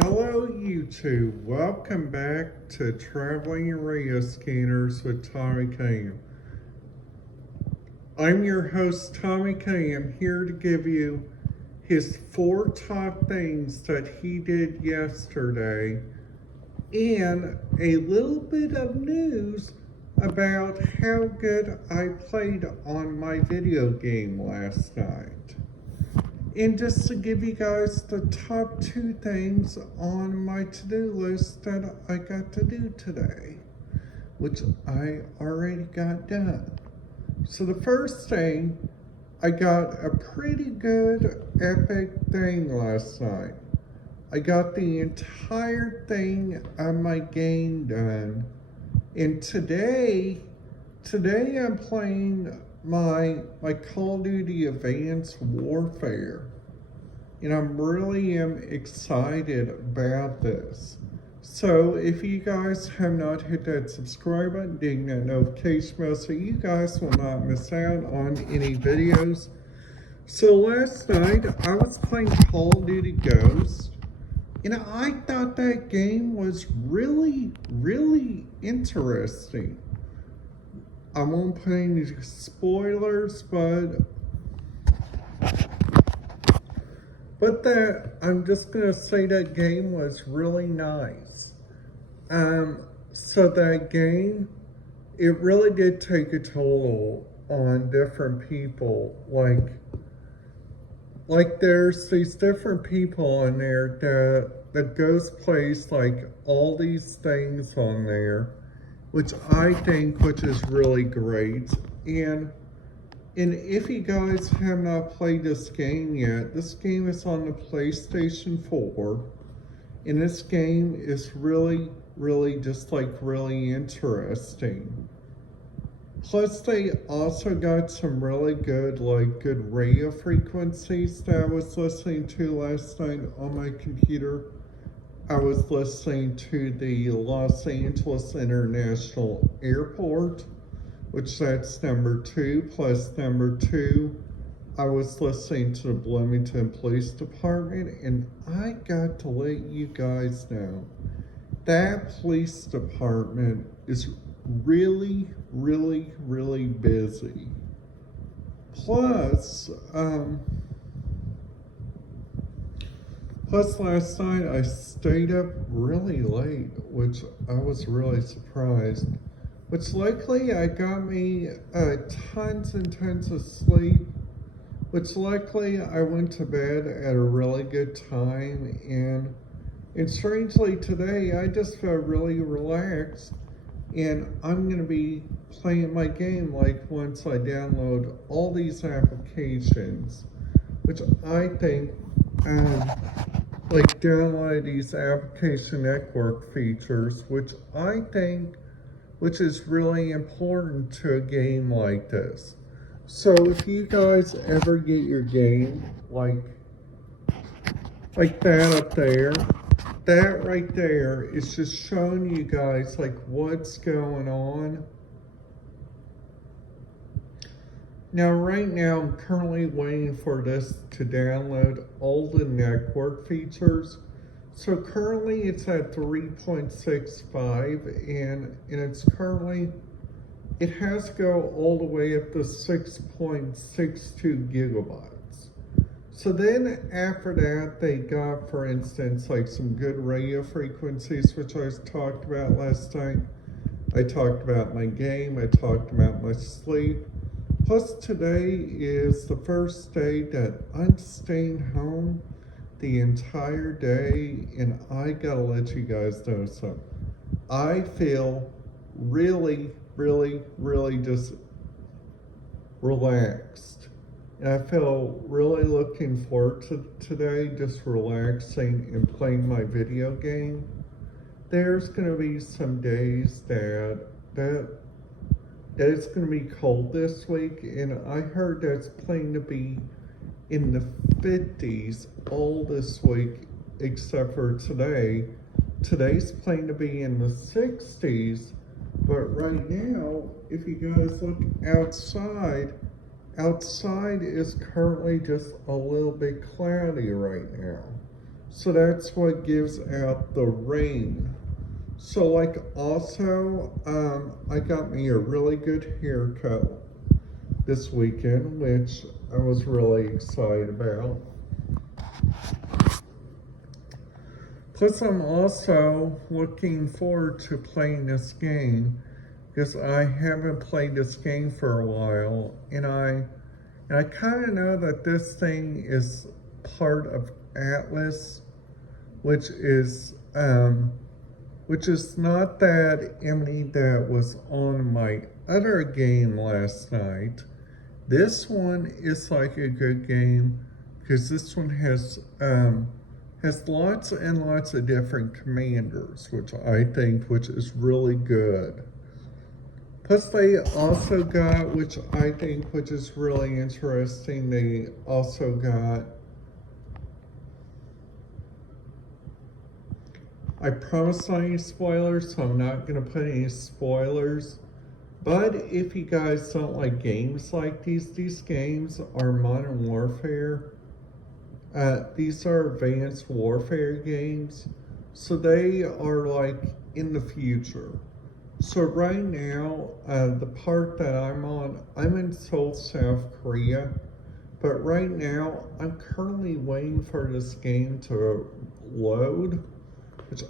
Hello YouTube, welcome back to Traveling Radio Scanners with Tommy Cam. I'm your host Tommy Cam, here to give you his 4 top things that he did yesterday and a little bit of news about how good I played on my video game last night. And just to give you guys the top 2 things on my to-do list that I got to do today, which I already got done. So the first thing, I got a pretty good epic thing last night. I got the entire thing on my game done. And today I'm playing my Call of Duty Advanced Warfare, and I'm really excited about this. So if you guys have not hit that subscribe button, ding that notification bell so you guys will not miss out on any videos. So last night I was playing Call of Duty Ghost, and I thought that game was really interesting. I won't put any spoilers, but that I'm just gonna say that game was really nice. So that game, it really did take a toll on different people. Like there's these different people in there that Ghost plays like all these things on there, which is really great. And if you guys have not played this game yet, this game is on the PlayStation 4. And this game is really interesting. Plus they also got some really good radio frequencies that I was listening to last night on my computer. I was listening to the Los Angeles International Airport, which that's number 2, plus number 2, I was listening to the Bloomington Police Department, and I got to let you guys know that police department is really busy. Plus last night I stayed up really late, which I was really surprised. Which luckily I got me tons and tons of sleep. Which luckily I went to bed at a really good time, and strangely today I just felt really relaxed, and I'm gonna be playing my game once I download all these applications, which I think download these application network features, which is really important to a game like this. So if you guys ever get your game like that up there, that right there is just showing you guys what's going on. Now right now I'm currently waiting for this to download all the network features. So currently it's at 3.65 and it's currently, it has to go all the way up to 6.62 gigabytes. So then after that, they got, for instance, some good radio frequencies, which I talked about last time. I talked about my game, I talked about my sleep. Plus today is the first day that I'm staying home the entire day, and I gotta let you guys know something. I feel really just relaxed. And I feel really looking forward to today, just relaxing and playing my video game. There's gonna be some days that it's gonna be cold this week, and I heard that's planning to be in the 50s all this week, except for today. Today's planning to be in the 60s. But right now, if you guys look outside is currently just a little bit cloudy right now. So that's what gives out the rain. So like also, I got me a really good haircut this weekend, which I was really excited about. Plus, I'm also looking forward to playing this game because I haven't played this game for a while, and I kind of know that this thing is part of Atlas, which is not that enemy that was on my other game last night. This one is like a good game because this one has lots and lots of different commanders, which is really good. Plus they also got, which is really interesting, they also got, I promise not any spoilers, so I'm not going to put any spoilers. But if you guys don't like games like these games are Modern Warfare. These are advanced warfare games, so they are like in the future. So right now, the part that I'm on, I'm in Seoul, South Korea, but right now I'm currently waiting for this game to load, which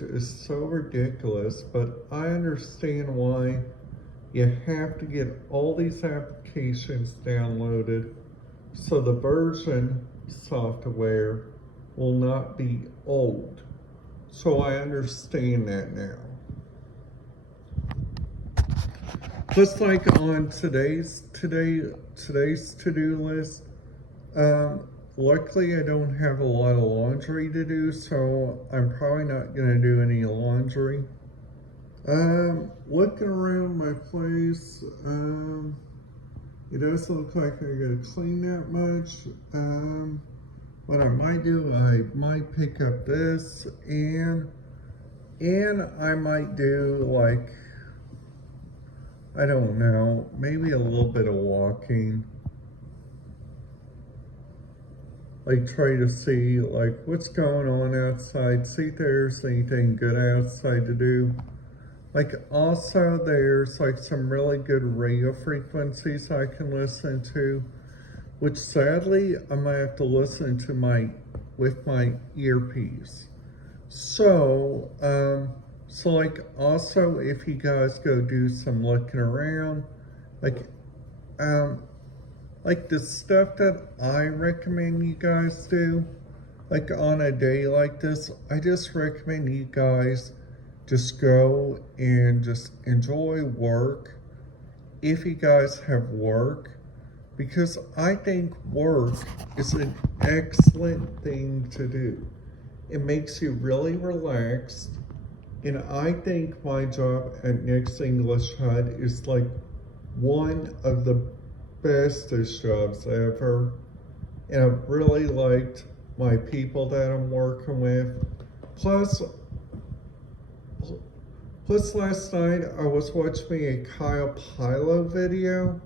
is so ridiculous, but I understand why you have to get all these applications downloaded so the version software will not be old. So I understand that now. Just like on today's to-do list, luckily I don't have a lot of laundry to do, so I'm probably not gonna do any laundry. Looking around my place, it doesn't look like I gotta clean that much. What I might do, I might pick up this and I might do like, I don't know, maybe a little bit of walking. Like try to see like what's going on outside, see if there's anything good outside to do. Like also there's like some really good radio frequencies I can listen to, which sadly I might have to listen to with my earpiece. So, like also if you guys go do some looking around, like the stuff that I recommend you guys do, like on a day like this, I just recommend you guys just go and just enjoy work if you guys have work, because I think work is an excellent thing to do. It makes you really relaxed, and I think my job at Next English HUD is like one of the bestest jobs ever, and I've really liked my people that I'm working with. Plus last night I was watching a Kyle Pilo video,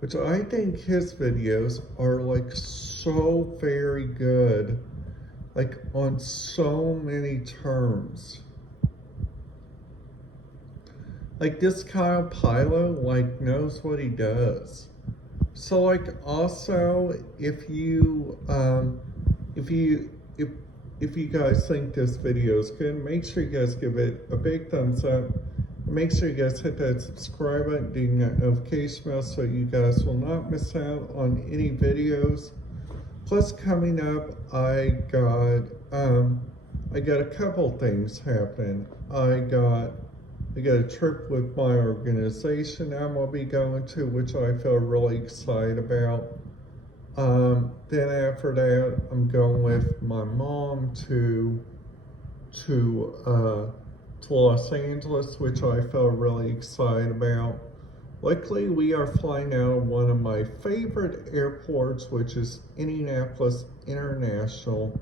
which I think his videos are like so very good, like on so many terms. Like this Kyle Pilo like knows what he does. So like also if you guys think this video is good, make sure you guys give it a big thumbs up. Make sure you guys hit that subscribe button, ding that notification bell so you guys will not miss out on any videos. Plus coming up, I got a couple things happening. I got a trip with my organization I'm gonna be going to, which I feel really excited about. Then after that, I'm going with my mom to Los Angeles, which I feel really excited about. Luckily, we are flying out of one of my favorite airports, which is Indianapolis International,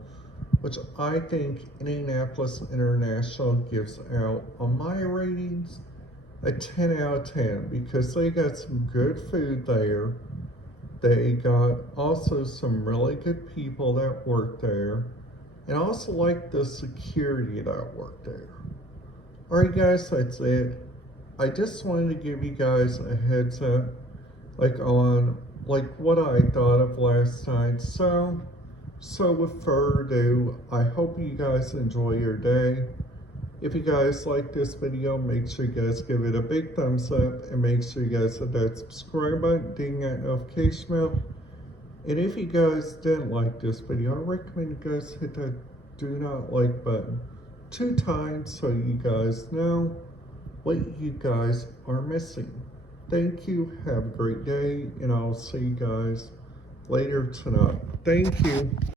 which I think Indianapolis International gives out on my ratings a 10 out of 10 because they got some good food there. They got also some really good people that work there. And I also like the security that worked there. Alright guys, that's it. I just wanted to give you guys a heads up, on what I thought of last night. So with further ado, I hope you guys enjoy your day. If you guys like this video, make sure you guys give it a big thumbs up and make sure you guys hit that subscribe button, ding that notification bell. And if you guys didn't like this video, I recommend you guys hit that do not like button 2 times so you guys know what you guys are missing. Thank you, have a great day, and I'll see you guys later tonight. Thank you.